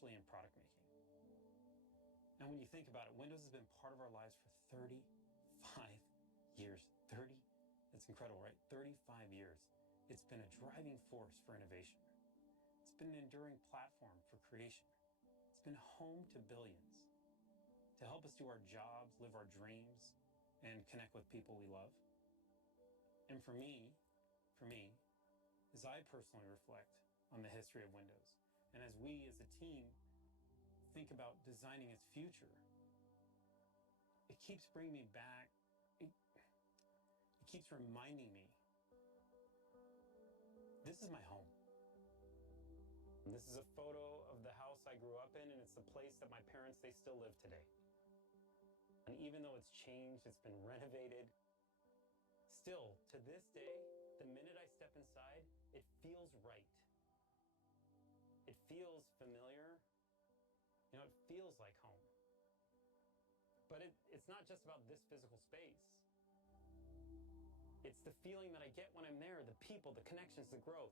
especially in product making. And when you think about it, Windows has been part of our lives for 35 years. 30? That's incredible, right? 35 years. It's been a driving force for innovation. It's been an enduring platform for creation. It's been home to billions, to help us do our jobs, live our dreams, and connect with people we love. And for me, as I personally reflect on the history of Windows, and as we as a team think about designing its future, it keeps bringing me back. It keeps reminding me, this is my home. This is a photo of the house I grew up in, and it's the place that my parents, they still live today. And even though it's changed, it's been renovated, still, to this day, the minute I step inside, it feels right. It feels familiar. You know, it feels like home. But it's not just about this physical space. It's the feeling that I get when I'm there, the people, the connections, the growth.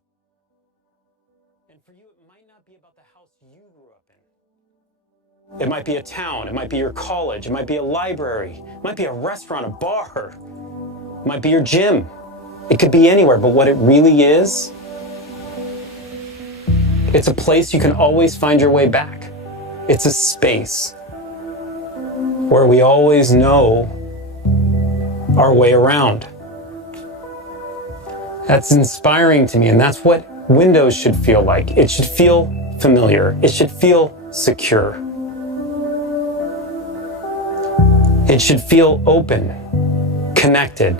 And for you, it might not be about the house you grew up in. It might be a town, it might be your college, it might be a library, it might be a restaurant, a bar, it might be your gym. It could be anywhere, but what it really is, it's a place you can always find your way back. It's a space where we always know our way around. That's inspiring to me, and that's what Windows should feel like. It should feel familiar. It should feel secure. It should feel open, connected.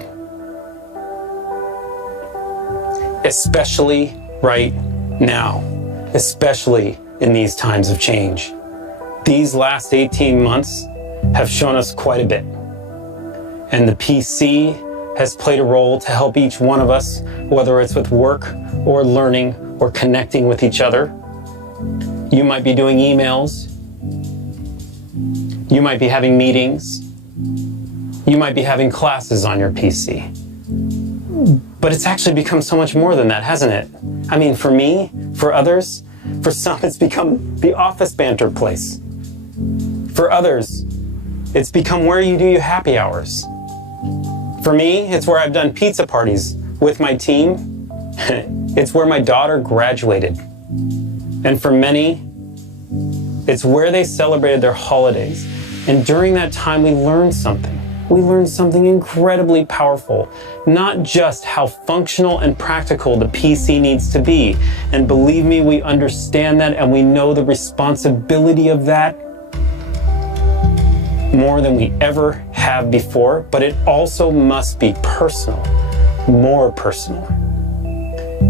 Especially right now, especially in these times of change. These last 18 months have shown us quite a bit. And the PC has played a role to help each one of us, whether it's with work or learning or connecting with each other. You might be doing emails. You might be having meetings. You might be having classes on your PC. But it's actually become so much more than that, hasn't it? I mean, for me, for others, for some, it's become the office banter place. For others, it's become where you do your happy hours. For me, it's where I've done pizza parties with my team. It's where my daughter graduated. And for many, it's where they celebrated their holidays. And during that time, we learned something. We learned something incredibly powerful. Not just how functional and practical the PC needs to be. And believe me, we understand that and we know the responsibility of that more than we ever have before, but it also must be personal, more personal.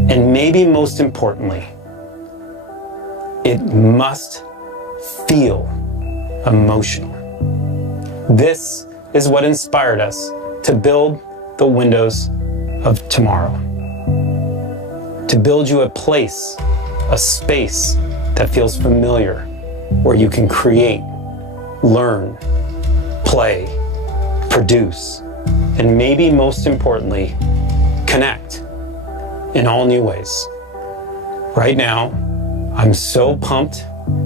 And maybe most importantly, it must feel emotional. This is what inspired us to build the Windows of tomorrow. To build you a place, a space that feels familiar, where you can create, learn, play, produce, and maybe most importantly, connect in all new ways. Right now, I'm so pumped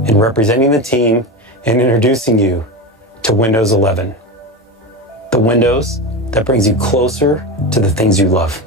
in representing the team and introducing you to Windows 11. The Windows that brings you closer to the things you love.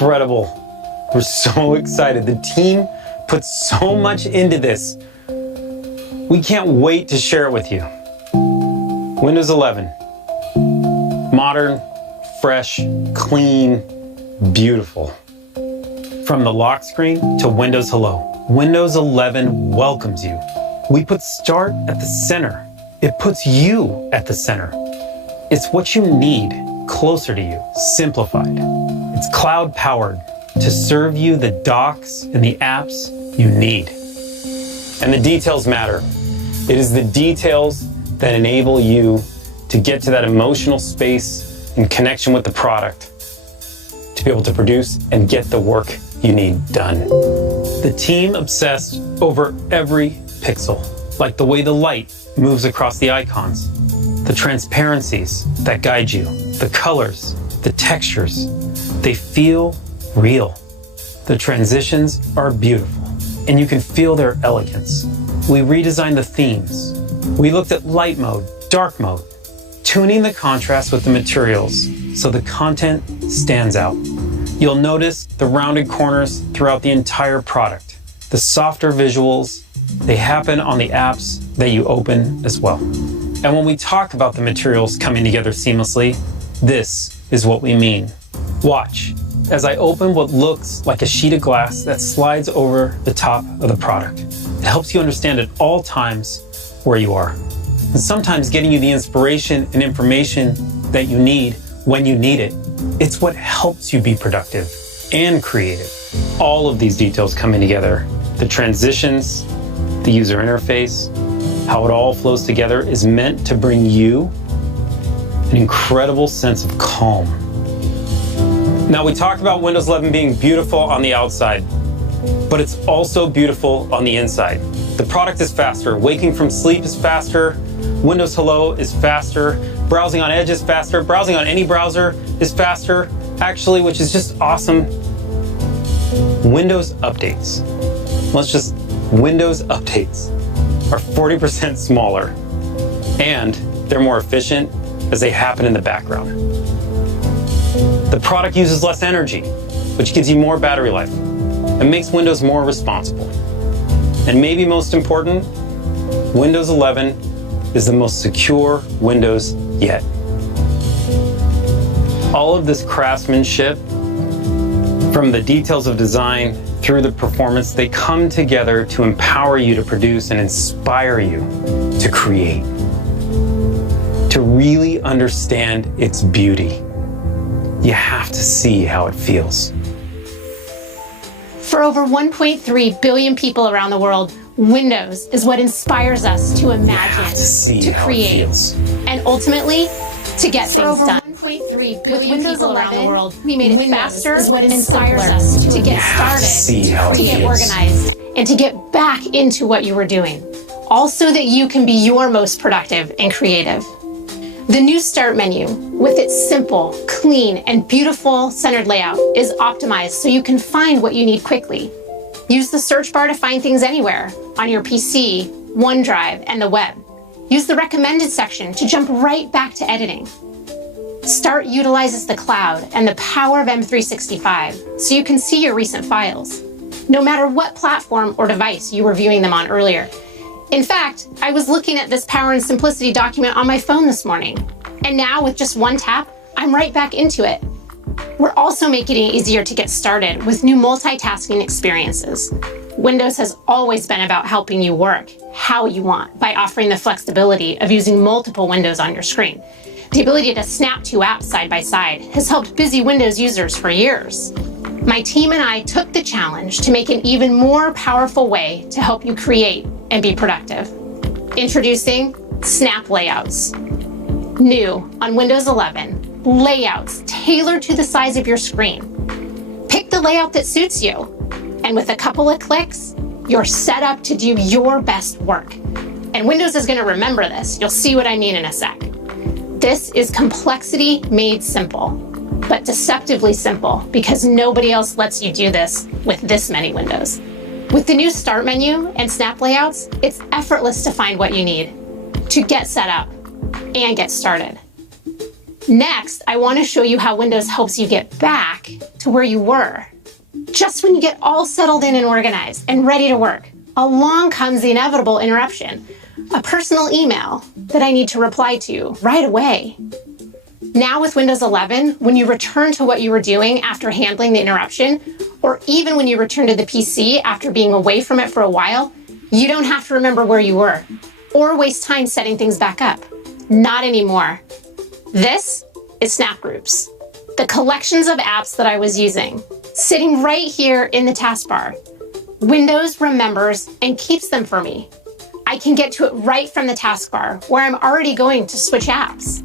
incredible. We're so excited. The team put so much into this. We can't wait to share it with you. Windows 11. Modern, fresh, clean, beautiful. From the lock screen to Windows Hello, Windows 11 welcomes you. We put Start at the center. It puts you at the center. It's what you need closer to you, simplified. It's cloud powered to serve you the docs and the apps you need. And the details matter. It is the details that enable you to get to that emotional space in connection with the product, to be able to produce and get the work you need done. The team obsessed over every pixel, like the way the light moves across the icons, the transparencies that guide you, the colors, the textures. They feel real. The transitions are beautiful, and you can feel their elegance. We redesigned the themes. We looked at light mode, dark mode, tuning the contrast with the materials so the content stands out. You'll notice the rounded corners throughout the entire product. The softer visuals, they happen on the apps that you open as well. And when we talk about the materials coming together seamlessly, this is what we mean. Watch as I open what looks like a sheet of glass that slides over the top of the product. It helps you understand at all times where you are, and sometimes getting you the inspiration and information that you need when you need it. It's what helps you be productive and creative. All of these details coming together, the transitions, the user interface, how it all flows together is meant to bring you an incredible sense of calm. Now, we talked about Windows 11 being beautiful on the outside, but it's also beautiful on the inside. The product is faster. Waking from sleep is faster. Windows Hello is faster. Browsing on Edge is faster. Browsing on any browser is faster, actually, which is just awesome. Windows updates. Windows updates are 40% smaller, and they're more efficient as they happen in the background. The product uses less energy, which gives you more battery life and makes Windows more responsible. And maybe most important, Windows 11 is the most secure Windows yet. All of this craftsmanship, from the details of design through the performance, they come together to empower you to produce and inspire you to create, to really understand its beauty. You have to see how it feels. For over 1.3 billion people around the world, Windows is what inspires us to imagine, to create, and ultimately, to get things done. 1.3 billion people around the world, we made it faster, is what inspires us to get started, to get organized, and to get back into what you were doing. All so that you can be your most productive and creative. The new Start menu, with its simple, clean, and beautiful centered layout, is optimized so you can find what you need quickly. Use the search bar to find things anywhere, on your PC, OneDrive, and the web. Use the recommended section to jump right back to editing. Start utilizes the cloud and the power of M365 so you can see your recent files, no matter what platform or device you were viewing them on earlier. In fact, I was looking at this Power and Simplicity document on my phone this morning, and now with just one tap, I'm right back into it. We're also making it easier to get started with new multitasking experiences. Windows has always been about helping you work how you want by offering the flexibility of using multiple windows on your screen. The ability to snap two apps side by side has helped busy Windows users for years. My team and I took the challenge to make an even more powerful way to help you create and be productive. Introducing Snap Layouts. New on Windows 11, layouts tailored to the size of your screen. Pick the layout that suits you, and with a couple of clicks, you're set up to do your best work. And Windows is going to remember this. You'll see what I mean in a sec. This is complexity made simple, but deceptively simple because nobody else lets you do this with this many windows. With the new Start menu and Snap Layouts, it's effortless to find what you need, to get set up and get started. Next, I want to show you how Windows helps you get back to where you were. Just when you get all settled in and organized and ready to work, along comes the inevitable interruption, a personal email that I need to reply to right away. Now with Windows 11, when you return to what you were doing after handling the interruption, or even when you return to the PC after being away from it for a while, you don't have to remember where you were or waste time setting things back up. Not anymore. This is Snap Groups, the collections of apps that I was using, sitting right here in the taskbar. Windows remembers and keeps them for me. I can get to it right from the taskbar where I'm already going to switch apps.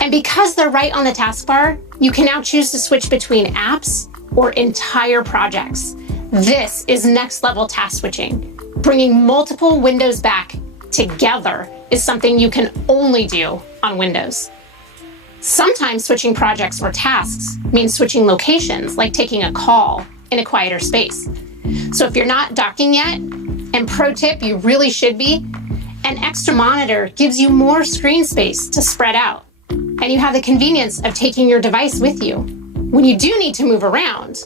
And because they're right on the taskbar, you can now choose to switch between apps or entire projects. This is next level task switching. Bringing multiple windows back together is something you can only do on Windows. Sometimes switching projects or tasks means switching locations, like taking a call in a quieter space. So if you're not docking yet, and pro tip, you really should be, an extra monitor gives you more screen space to spread out. And you have the convenience of taking your device with you. When you do need to move around,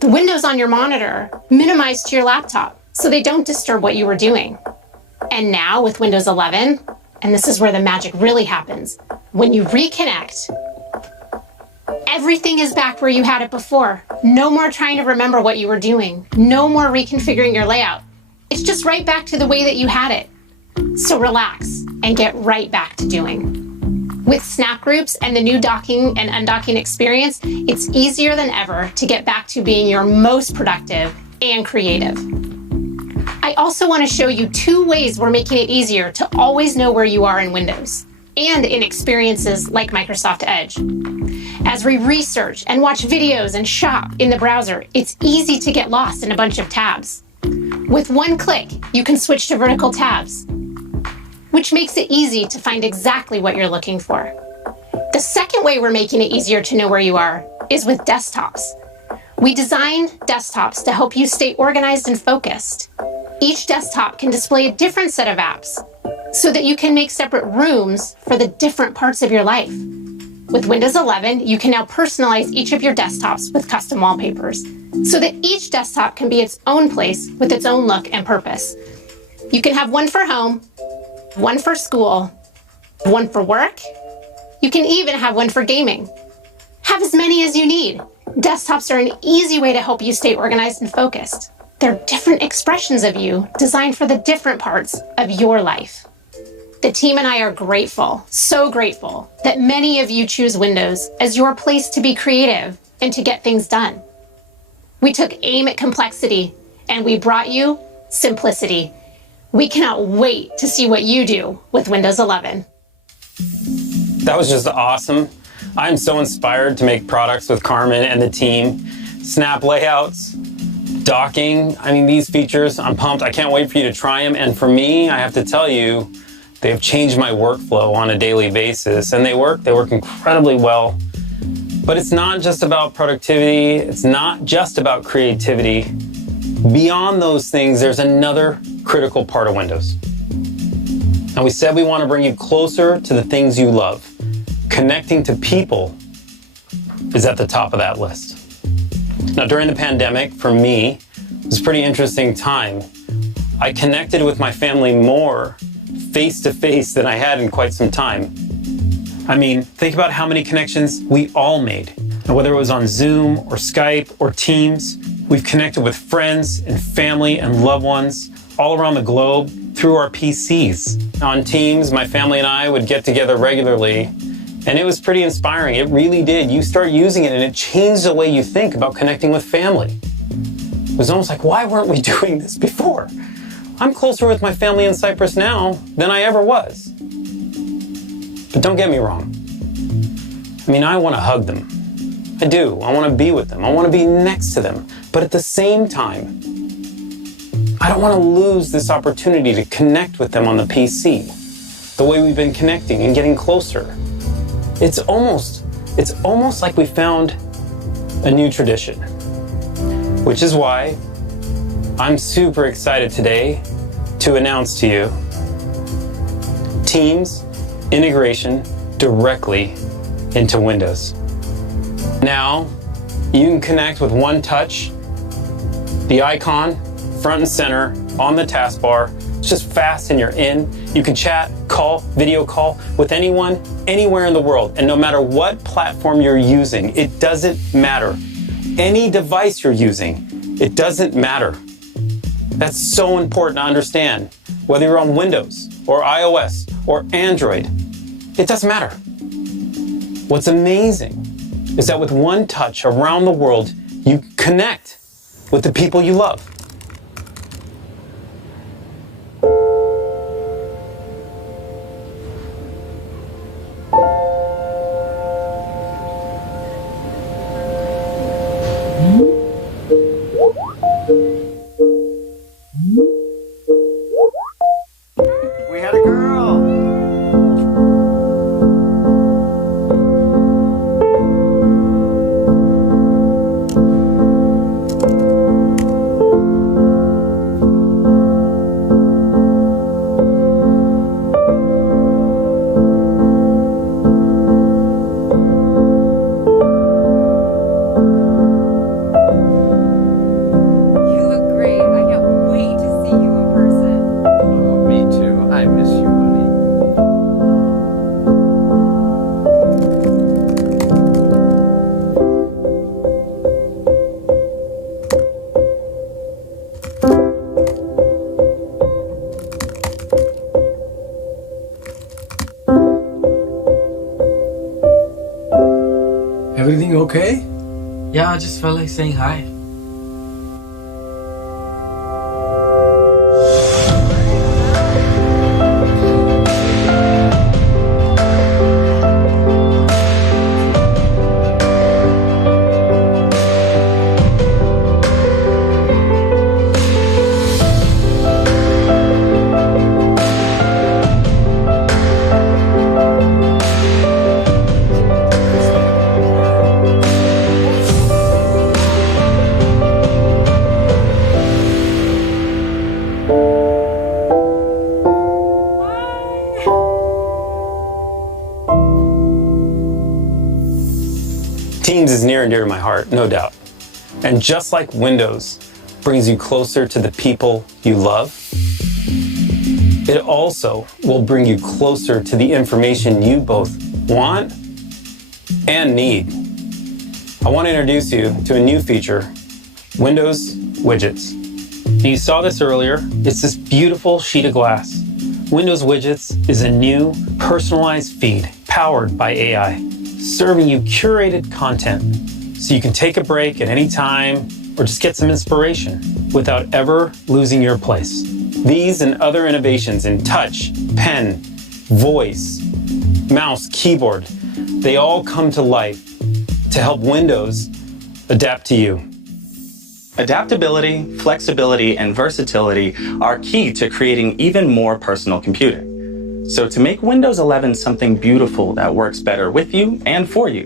the windows on your monitor minimize to your laptop so they don't disturb what you were doing. And now with Windows 11, and this is where the magic really happens, when you reconnect, everything is back where you had it before. No more trying to remember what you were doing. No more reconfiguring your layout. It's just right back to the way that you had it. So relax and get right back to doing. With Snap Groups and the new docking and undocking experience, it's easier than ever to get back to being your most productive and creative. I also want to show you 2 ways we're making it easier to always know where you are in Windows and in experiences like Microsoft Edge. As we research and watch videos and shop in the browser, it's easy to get lost in a bunch of tabs. With one click, you can switch to vertical tabs, which makes it easy to find exactly what you're looking for. The second way we're making it easier to know where you are is with desktops. We designed desktops to help you stay organized and focused. Each desktop can display a different set of apps so that you can make separate rooms for the different parts of your life. With Windows 11, you can now personalize each of your desktops with custom wallpapers so that each desktop can be its own place with its own look and purpose. You can have one for home, one for school, one for work. You can even have one for gaming. Have as many as you need. Desktops are an easy way to help you stay organized and focused. They're different expressions of you designed for the different parts of your life. The team and I are grateful, so grateful, that many of you choose Windows as your place to be creative and to get things done. We took aim at complexity and we brought you simplicity. We cannot wait to see what you do with Windows 11. That was just awesome. I'm so inspired to make products with Carmen and the team. Snap layouts, docking, I mean, these features, I'm pumped. I can't wait for you to try them. And for me, I have to tell you, they've changed my workflow on a daily basis, and they work incredibly well. But it's not just about productivity. It's not just about creativity. Beyond those things, there's another critical part of Windows. And we said we want to bring you closer to the things you love. Connecting to people is at the top of that list. Now, during the pandemic, for me, it was a pretty interesting time. I connected with my family more face-to-face than I had in quite some time. I mean, think about how many connections we all made. And whether it was on Zoom or Skype or Teams, we've connected with friends and family and loved ones all around the globe through our PCs. On Teams, my family and I would get together regularly, and it was pretty inspiring. It really did. You start using it and it changed the way you think about connecting with family. It was almost like, why weren't we doing this before? I'm closer with my family in Cyprus now than I ever was. But don't get me wrong. I mean, I want to hug them. I do. I want to be with them. I want to be next to them. But at the same time, I don't want to lose this opportunity to connect with them on the PC, the way we've been connecting and getting closer. It's almost like we found a new tradition, which is why I'm super excited today to announce to you Teams integration directly into Windows. Now, you can connect with one touch, the icon, front and center, on the taskbar. It's just fast and you're in. You can chat, call, video call with anyone, anywhere in the world. And no matter what platform you're using, it doesn't matter. Any device you're using, it doesn't matter. That's so important to understand. Whether you're on Windows or iOS or Android, it doesn't matter. What's amazing is that with one touch around the world, you connect with the people you love. We had a girl! Everything okay? Yeah, I just felt like saying hi. Teams is near and dear to my heart, no doubt. And just like Windows brings you closer to the people you love, it also will bring you closer to the information you both want and need. I want to introduce you to a new feature, Windows Widgets. And you saw this earlier. It's this beautiful sheet of glass. Windows Widgets is a new personalized feed powered by AI, serving you curated content so you can take a break at any time or just get some inspiration without ever losing your place. These and other innovations in touch, pen, voice, mouse, keyboard, they all come to life to help Windows adapt to you. Adaptability, flexibility, and versatility are key to creating even more personal computing. So to make Windows 11 something beautiful that works better with you and for you,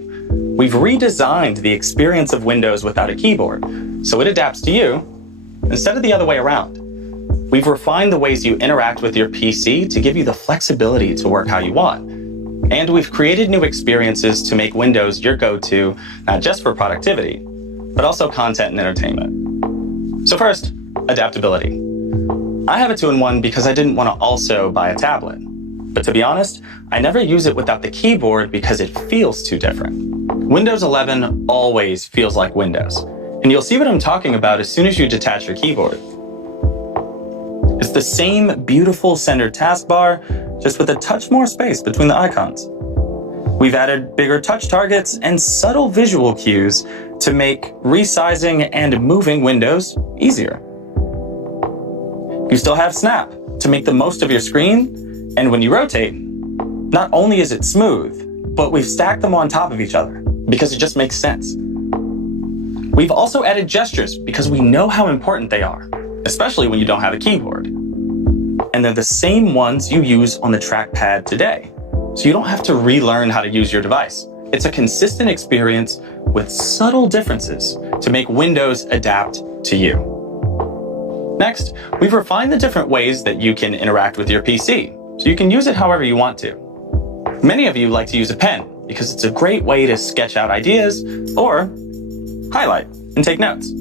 we've redesigned the experience of Windows without a keyboard, so it adapts to you instead of the other way around. We've refined the ways you interact with your PC to give you the flexibility to work how you want. And we've created new experiences to make Windows your go-to, not just for productivity, but also content and entertainment. So first, adaptability. I have a 2-in-1 because I didn't want to also buy a tablet. But to be honest, I never use it without the keyboard because it feels too different. Windows 11 always feels like Windows, and you'll see what I'm talking about as soon as you detach your keyboard. It's the same beautiful centered taskbar, just with a touch more space between the icons. We've added bigger touch targets and subtle visual cues to make resizing and moving windows easier. You still have Snap to make the most of your screen. And when you rotate, not only is it smooth, but we've stacked them on top of each other because it just makes sense. We've also added gestures because we know how important they are, especially when you don't have a keyboard. And they're the same ones you use on the trackpad today, so you don't have to relearn how to use your device. It's a consistent experience with subtle differences to make Windows adapt to you. Next, we've refined the different ways that you can interact with your PC, so you can use it however you want to. Many of you like to use a pen because it's a great way to sketch out ideas or highlight and take notes.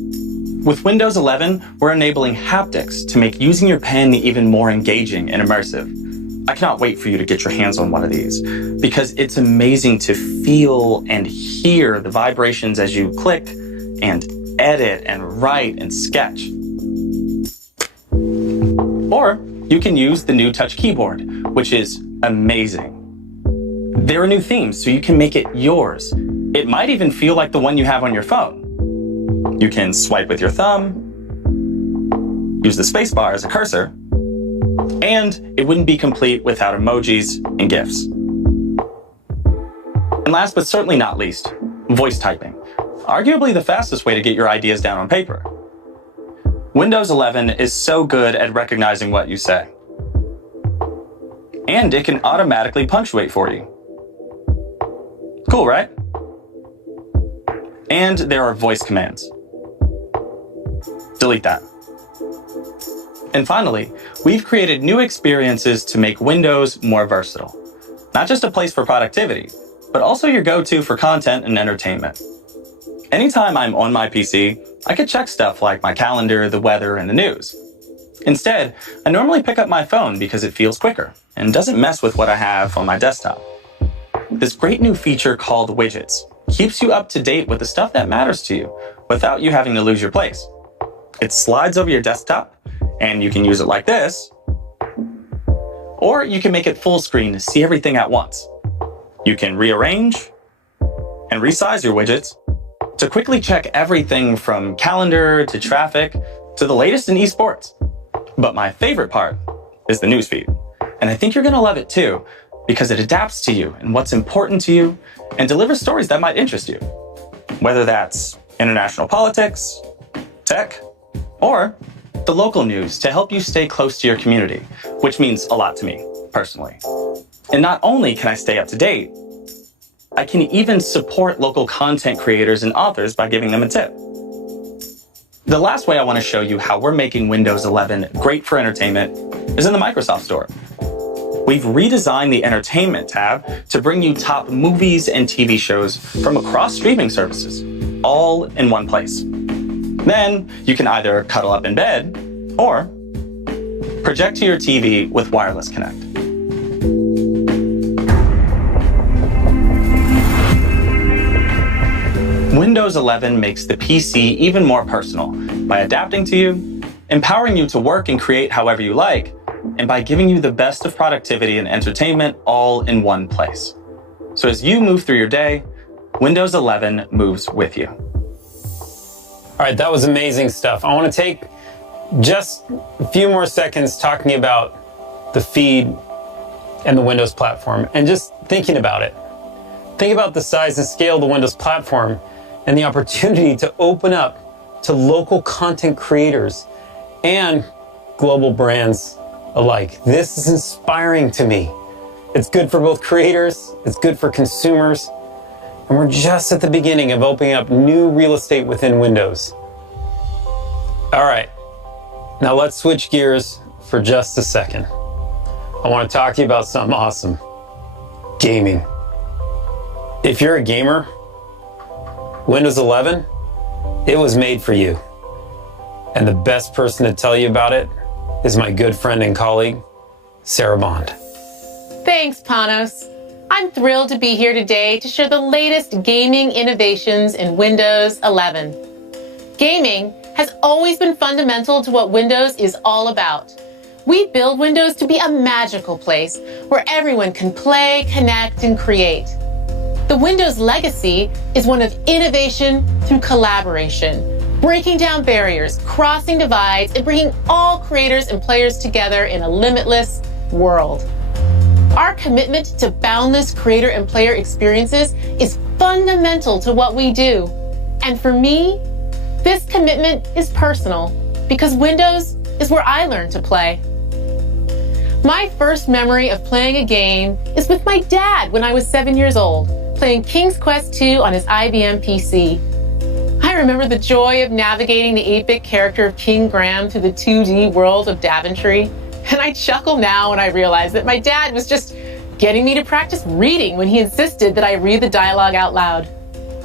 With Windows 11, we're enabling haptics to make using your pen even more engaging and immersive. I cannot wait for you to get your hands on one of these because it's amazing to feel and hear the vibrations as you click and edit and write and sketch. Or you can use the new touch keyboard, which is amazing. There are new themes, so you can make it yours. It might even feel like the one you have on your phone. You can swipe with your thumb, use the spacebar as a cursor, and it wouldn't be complete without emojis and GIFs. And last but certainly not least, voice typing. Arguably the fastest way to get your ideas down on paper. Windows 11 is so good at recognizing what you say. And it can automatically punctuate for you. Cool, right? And there are voice commands. Delete that. And finally, we've created new experiences to make Windows more versatile. Not just a place for productivity, but also your go-to for content and entertainment. Anytime I'm on my PC, I could check stuff like my calendar, the weather, and the news. Instead, I normally pick up my phone because it feels quicker and doesn't mess with what I have on my desktop. This great new feature called Widgets keeps you up to date with the stuff that matters to you without you having to lose your place. It slides over your desktop, and you can use it like this, or you can make it full screen to see everything at once. You can rearrange and resize your widgets to quickly check everything from calendar to traffic to the latest in esports. But my favorite part is the newsfeed. And I think you're gonna love it too, because it adapts to you and what's important to you and delivers stories that might interest you. Whether that's international politics, tech, or the local news to help you stay close to your community, which means a lot to me personally. And not only can I stay up to date, I can even support local content creators and authors by giving them a tip. The last way I want to show you how we're making Windows 11 great for entertainment is in the Microsoft Store. We've redesigned the Entertainment tab to bring you top movies and TV shows from across streaming services, all in one place. Then you can either cuddle up in bed or project to your TV with Wireless Connect. Windows 11 makes the PC even more personal by adapting to you, empowering you to work and create however you like, and by giving you the best of productivity and entertainment all in one place. So as you move through your day, Windows 11 moves with you. All right, that was amazing stuff. I want to take just a few more seconds talking about the feed and the Windows platform and just thinking about it. Think about the size and scale of the Windows platform and the opportunity to open up to local content creators and global brands alike. This is inspiring to me. It's good for both creators, it's good for consumers, and we're just at the beginning of opening up new real estate within Windows. All right, now let's switch gears for just a second. I want to talk to you about something awesome. Gaming. If you're a gamer, Windows 11, it was made for you. And the best person to tell you about it is my good friend and colleague, Sarah Bond. Thanks, Panos. I'm thrilled to be here today to share the latest gaming innovations in Windows 11. Gaming has always been fundamental to what Windows is all about. We build Windows to be a magical place where everyone can play, connect, and create. The Windows legacy is one of innovation through collaboration, breaking down barriers, crossing divides, and bringing all creators and players together in a limitless world. Our commitment to boundless creator and player experiences is fundamental to what we do. And for me, this commitment is personal because Windows is where I learned to play. My first memory of playing a game is with my dad when I was 7 years old, playing King's Quest II on his IBM PC. I remember the joy of navigating the 8-bit character of King Graham through the 2D world of Daventry. And I chuckle now when I realize that my dad was just getting me to practice reading when he insisted that I read the dialogue out loud.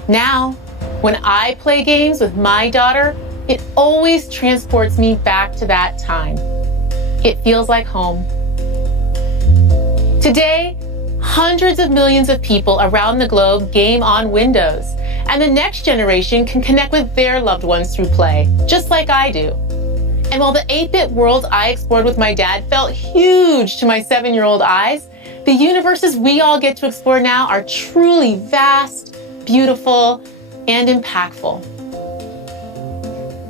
Now, when I play games with my daughter, it always transports me back to that time. It feels like home. Today, hundreds of millions of people around the globe game on Windows, and the next generation can connect with their loved ones through play, just like I do. And while the 8-bit world I explored with my dad felt huge to my 7-year-old eyes, the universes we all get to explore now are truly vast, beautiful, and impactful.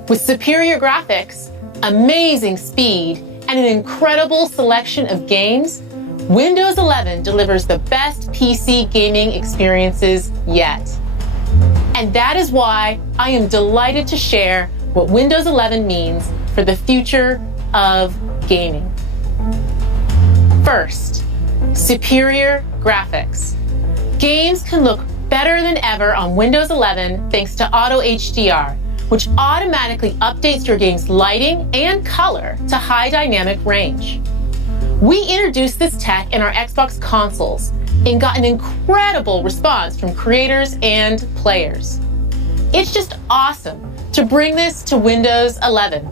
With superior graphics, amazing speed, and an incredible selection of games, Windows 11 delivers the best PC gaming experiences yet. And that is why I am delighted to share what Windows 11 means for the future of gaming. First, superior graphics. Games can look better than ever on Windows 11 thanks to Auto HDR, which automatically updates your game's lighting and color to high dynamic range. We introduced this tech in our Xbox consoles and got an incredible response from creators and players. It's just awesome to bring this to Windows 11.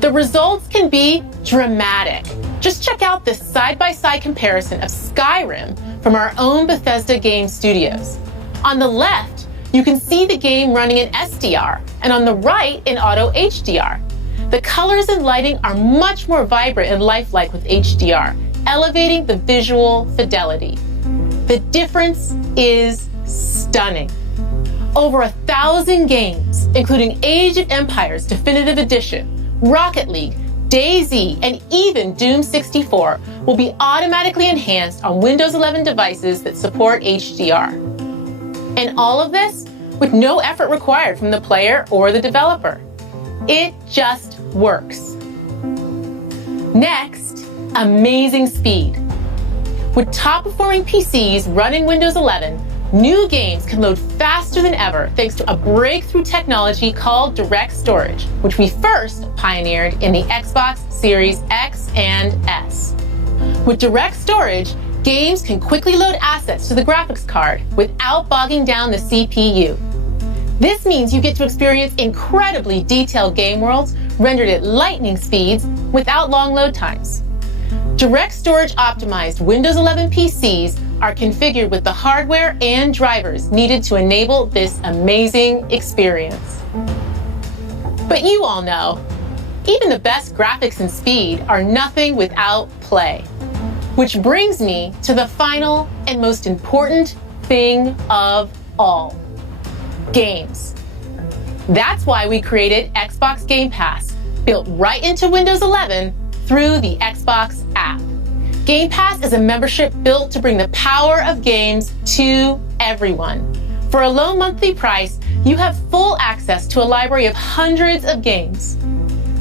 The results can be dramatic. Just check out this side-by-side comparison of Skyrim from our own Bethesda game studios. On the left, you can see the game running in SDR, and on the right in Auto HDR. The colors and lighting are much more vibrant and lifelike with HDR, elevating the visual fidelity. The difference is stunning. Over 1,000 games, including Age of Empires Definitive Edition, Rocket League, DayZ, and even Doom 64 will be automatically enhanced on Windows 11 devices that support HDR. And all of this with no effort required from the player or the developer. It just works. Next, amazing speed. With top-performing PCs running Windows 11, new games can load faster than ever thanks to a breakthrough technology called direct storage, which we first pioneered in the Xbox Series X and S. With direct storage, games can quickly load assets to the graphics card without bogging down the CPU. This means you get to experience incredibly detailed game worlds rendered at lightning speeds without long load times. Direct storage optimized Windows 11 PCs are configured with the hardware and drivers needed to enable this amazing experience. But you all know, even the best graphics and speed are nothing without play. Which brings me to the final and most important thing of all. Games. That's why we created Xbox Game Pass, built right into Windows 11 through the Xbox app. Game Pass is a membership built to bring the power of games to everyone. For a low monthly price, you have full access to a library of hundreds of games.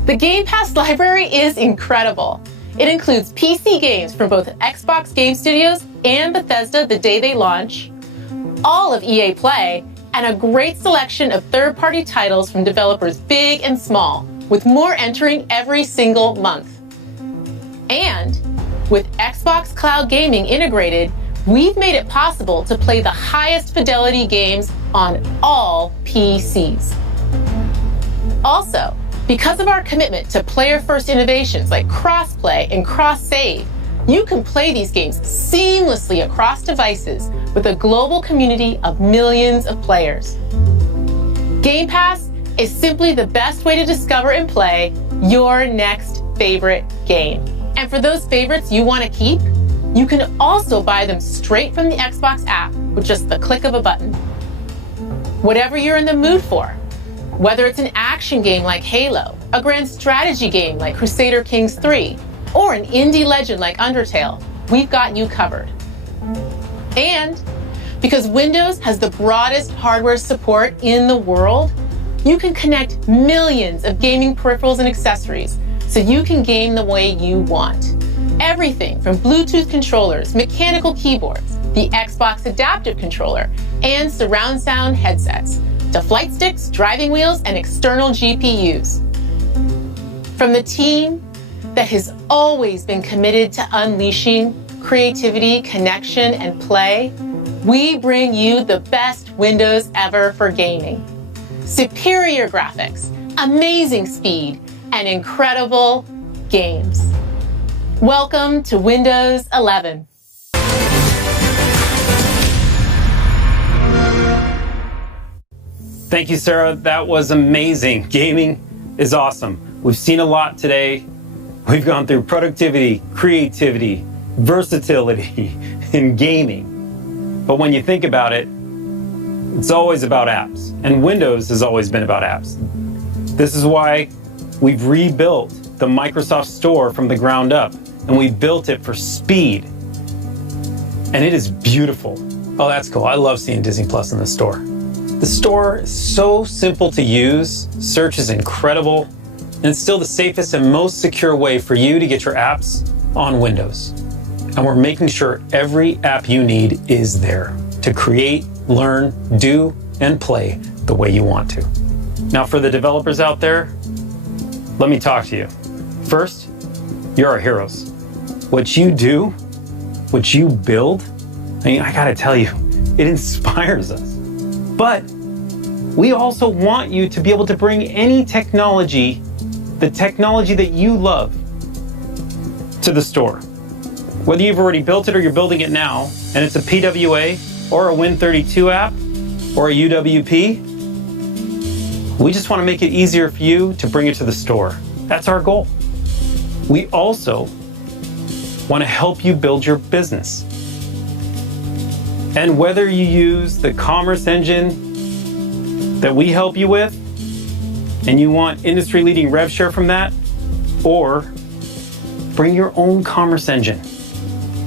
The Game Pass library is incredible. It includes PC games from both Xbox Game Studios and Bethesda the day they launch, all of EA Play, and a great selection of third-party titles from developers big and small, with more entering every single month. And with Xbox Cloud Gaming integrated, we've made it possible to play the highest fidelity games on all PCs. Also, because of our commitment to player-first innovations like cross-play and cross-save, you can play these games seamlessly across devices with a global community of millions of players. Game Pass is simply the best way to discover and play your next favorite game. And for those favorites you want to keep, you can also buy them straight from the Xbox app with just the click of a button. Whatever you're in the mood for, whether it's an action game like Halo, a grand strategy game like Crusader Kings 3, or an indie legend like Undertale, we've got you covered. And because Windows has the broadest hardware support in the world, you can connect millions of gaming peripherals and accessories so you can game the way you want. Everything from Bluetooth controllers, mechanical keyboards, the Xbox Adaptive Controller, and surround sound headsets, to flight sticks, driving wheels, and external GPUs. From the team that has always been committed to unleashing creativity, connection, and play, we bring you the best Windows ever for gaming. Superior graphics, amazing speed, and incredible games. Welcome to Windows 11. Thank you, Sarah. That was amazing. Gaming is awesome. We've seen a lot today. We've gone through productivity, creativity, versatility in gaming. But when you think about it, it's always about apps. And Windows has always been about apps. This is why we've rebuilt the Microsoft Store from the ground up. And we built it for speed. And it is beautiful. Oh, that's cool. I love seeing Disney Plus in the store. The store is so simple to use, search is incredible, and it's still the safest and most secure way for you to get your apps on Windows. And we're making sure every app you need is there to create, learn, do, and play the way you want to. Now for the developers out there, let me talk to you. First, you're our heroes. What you do, what you build, I gotta tell you, it inspires us. But we also want you to be able to bring any technology, the technology that you love, to the store. Whether you've already built it or you're building it now, and it's a PWA or a Win32 app or a UWP, we just want to make it easier for you to bring it to the store. That's our goal. We also want to help you build your business. And whether you use the commerce engine that we help you with, and you want industry-leading rev share from that, or bring your own commerce engine.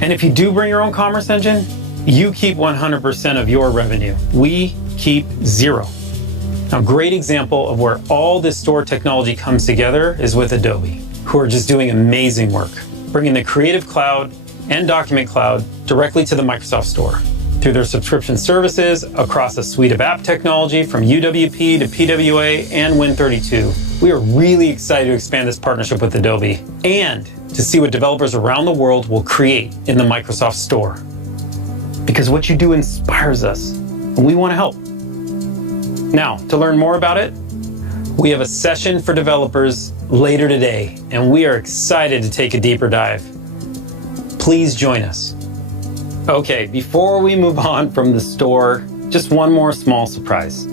And if you do bring your own commerce engine, you keep 100% of your revenue. We keep 0. Now, a great example of where all this store technology comes together is with Adobe, who are just doing amazing work, bringing the Creative Cloud and Document Cloud directly to the Microsoft Store. Through their subscription services across a suite of app technology from UWP to PWA and Win32. We are really excited to expand this partnership with Adobe and to see what developers around the world will create in the Microsoft Store. Because what you do inspires us, and we want to help. Now, to learn more about it, we have a session for developers later today, and we are excited to take a deeper dive. Please join us. Okay, before we move on from the store, just one more small surprise.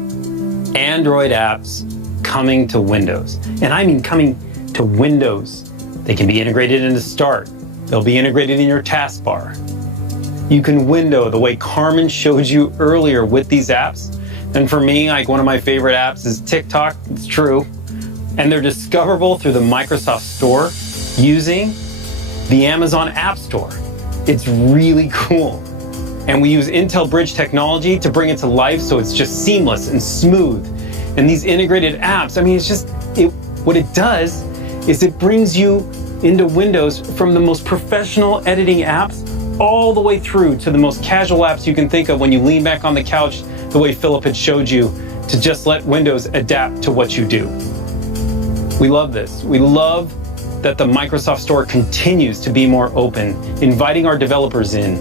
Android apps coming to Windows. And I mean coming to Windows. They can be integrated into Start. They'll be integrated in your taskbar. You can window the way Carmen showed you earlier with these apps. And for me, like one of my favorite apps is TikTok, it's true. And they're discoverable through the Microsoft Store using the Amazon App Store. It's really cool. And we use Intel Bridge technology to bring it to life so it's just seamless and smooth. And these integrated apps, I mean, it's just, what it does is it brings you into Windows from the most professional editing apps all the way through to the most casual apps you can think of when you lean back on the couch, the way Philip had showed you, to just let Windows adapt to what you do. We love this. We love that the Microsoft Store continues to be more open, inviting our developers in,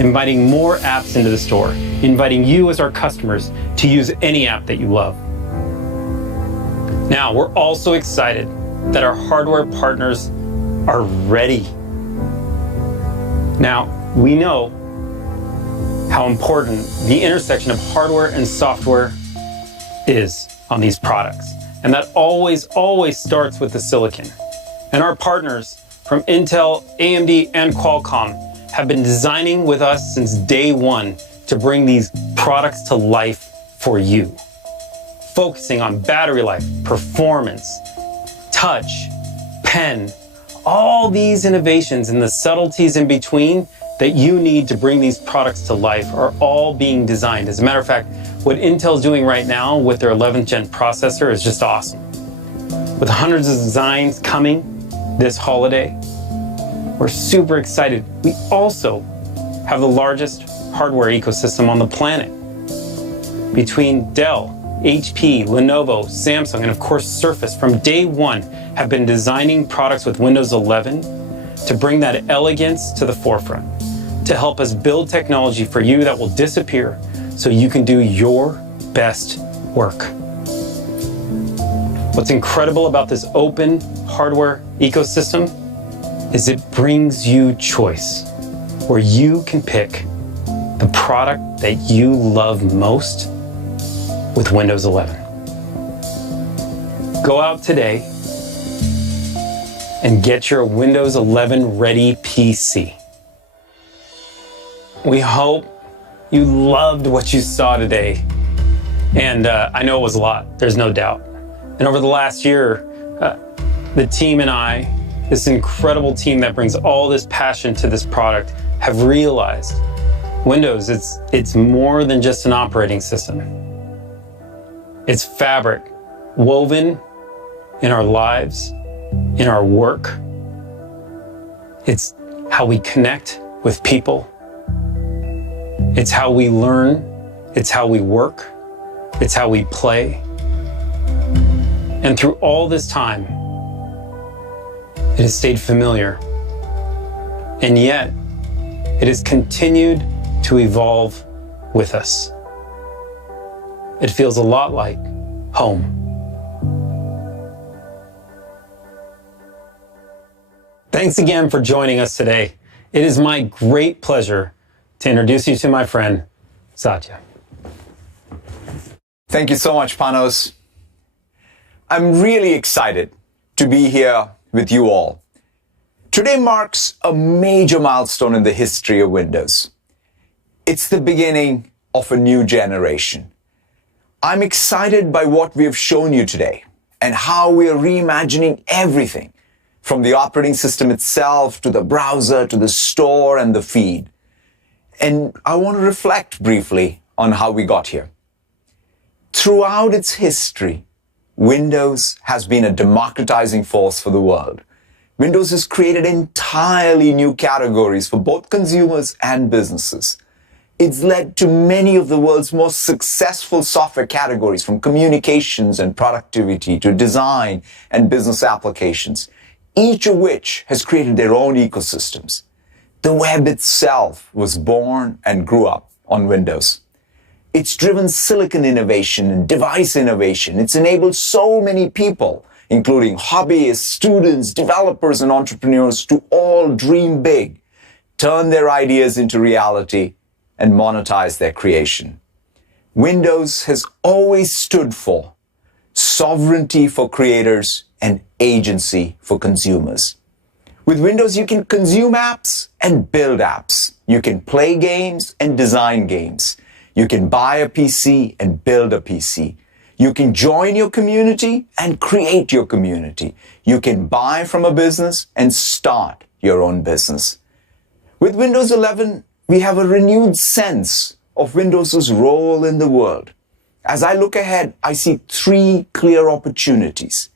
inviting more apps into the store, inviting you as our customers to use any app that you love. Now, we're also excited that our hardware partners are ready. Now, we know how important the intersection of hardware and software is on these products. And that always starts with the silicon. And our partners from Intel, AMD, and Qualcomm have been designing with us since day one to bring these products to life for you. Focusing on battery life, performance, touch, pen, all these innovations and the subtleties in between that you need to bring these products to life are all being designed. As a matter of fact, what Intel's doing right now with their 11th gen processor is just awesome. With hundreds of designs coming this holiday, we're super excited. We also have the largest hardware ecosystem on the planet. Between Dell, HP, Lenovo, Samsung, and of course Surface, from day one, have been designing products with Windows 11 to bring that elegance to the forefront. to help us build technology for you that will disappear so you can do your best work. What's incredible about this open hardware ecosystem is it brings you choice, where you can pick the product that you love most with Windows 11. Go out today and get your Windows 11 ready PC. We hope you loved what you saw today. And I know it was a lot, there's no doubt. And over the last year, the team and I, this incredible team that brings all this passion to this product, have realized Windows, it's more than just an operating system. It's fabric woven in our lives, in our work. It's how we connect with people. It's how we learn. It's how we work. It's how we play. And through all this time, it has stayed familiar. And yet, it has continued to evolve with us. It feels a lot like home. Thanks again for joining us today. It is my great pleasure to introduce you to my friend, Satya. Thank you so much, Panos. I'm really excited to be here with you all. Today marks a major milestone in the history of Windows. It's the beginning of a new generation. I'm excited by what we have shown you today and how we are reimagining everything, from the operating system itself to the browser to the store and the feed. And I want to reflect briefly on how we got here. Throughout its history, Windows has been a democratizing force for the world. Windows has created entirely new categories for both consumers and businesses. It's led to many of the world's most successful software categories, from communications and productivity to design and business applications, each of which has created their own ecosystems. The web itself was born and grew up on Windows. It's driven silicon innovation and device innovation. It's enabled so many people, including hobbyists, students, developers, and entrepreneurs, to all dream big, turn their ideas into reality, and monetize their creation. Windows has always stood for sovereignty for creators and agency for consumers. With Windows, you can consume apps and build apps. You can play games and design games. You can buy a PC and build a PC. You can join your community and create your community. You can buy from a business and start your own business. With Windows 11, we have a renewed sense of Windows' role in the world. As I look ahead, I see three clear opportunities.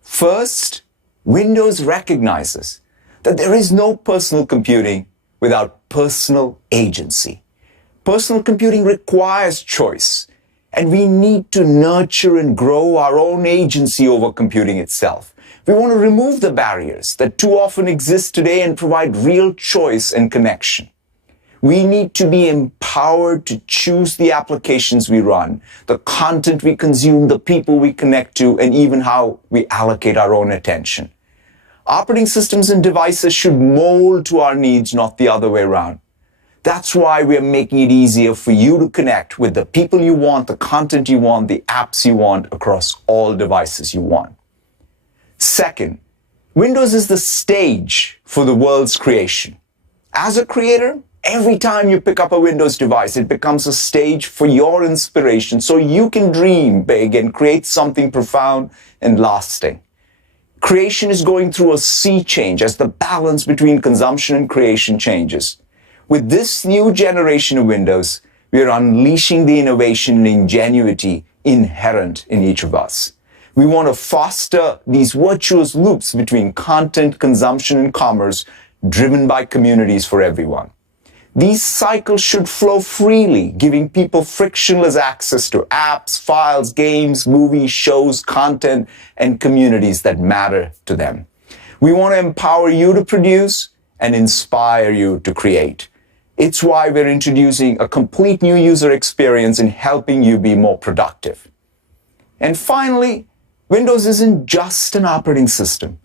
First, Windows recognizes that there is no personal computing without personal agency. Personal computing requires choice, and we need to nurture and grow our own agency over computing itself. We want to remove the barriers that too often exist today and provide real choice and connection. We need to be empowered to choose the applications we run, the content we consume, the people we connect to, and even how we allocate our own attention. Operating systems and devices should mold to our needs, not the other way around. That's why we're making it easier for you to connect with the people you want, the content you want, the apps you want across all devices you want. Second, Windows is the stage for the world's creation. As a creator, every time you pick up a Windows device, it becomes a stage for your inspiration so you can dream big and create something profound and lasting. Creation is going through a sea change as the balance between consumption and creation changes. With this new generation of Windows, we are unleashing the innovation and ingenuity inherent in each of us. We want to foster these virtuous loops between content, consumption, and commerce, driven by communities for everyone. These cycles should flow freely, giving people frictionless access to apps, files, games, movies, shows, content, and communities that matter to them. We want to empower you to produce and inspire you to create. It's why we're introducing a complete new user experience in helping you be more productive. And finally, Windows isn't just an operating system.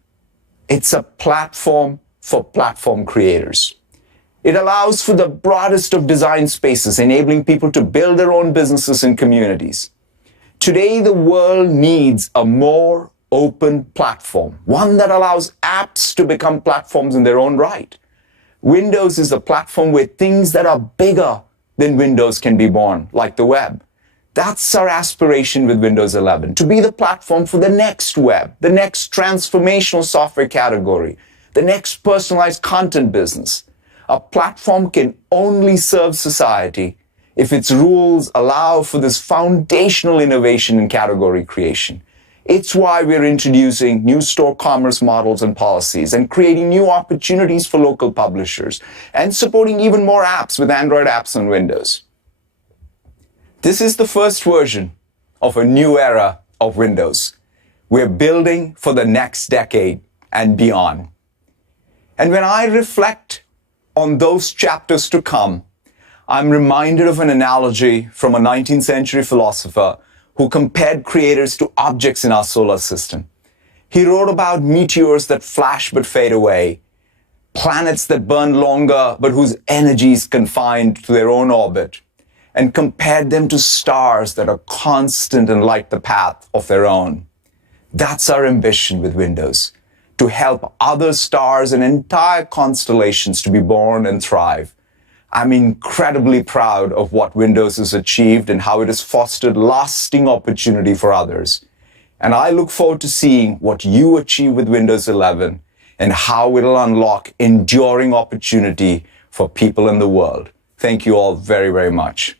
It's a platform for platform creators. It allows for the broadest of design spaces, enabling people to build their own businesses and communities. Today, the world needs a more open platform, one that allows apps to become platforms in their own right. Windows is a platform where things that are bigger than Windows can be born, like the web. That's our aspiration with Windows 11, to be the platform for the next web, the next transformational software category, the next personalized content business. A platform can only serve society if its rules allow for this foundational innovation in category creation. It's why we're introducing new store commerce models and policies and creating new opportunities for local publishers and supporting even more apps with Android apps on Windows. This is the first version of a new era of Windows. We're building for the next decade and beyond. And when I reflect on those chapters to come, I'm reminded of an analogy from a 19th century philosopher who compared creators to objects in our solar system. He wrote about meteors that flash but fade away, planets that burn longer but whose energy is confined to their own orbit, and compared them to stars that are constant and light the path of their own. That's our ambition with Windows, to help other stars and entire constellations to be born and thrive. I'm incredibly proud of what Windows has achieved and how it has fostered lasting opportunity for others. And I look forward to seeing what you achieve with Windows 11 and how it'll unlock enduring opportunity for people in the world. Thank you all very, very much.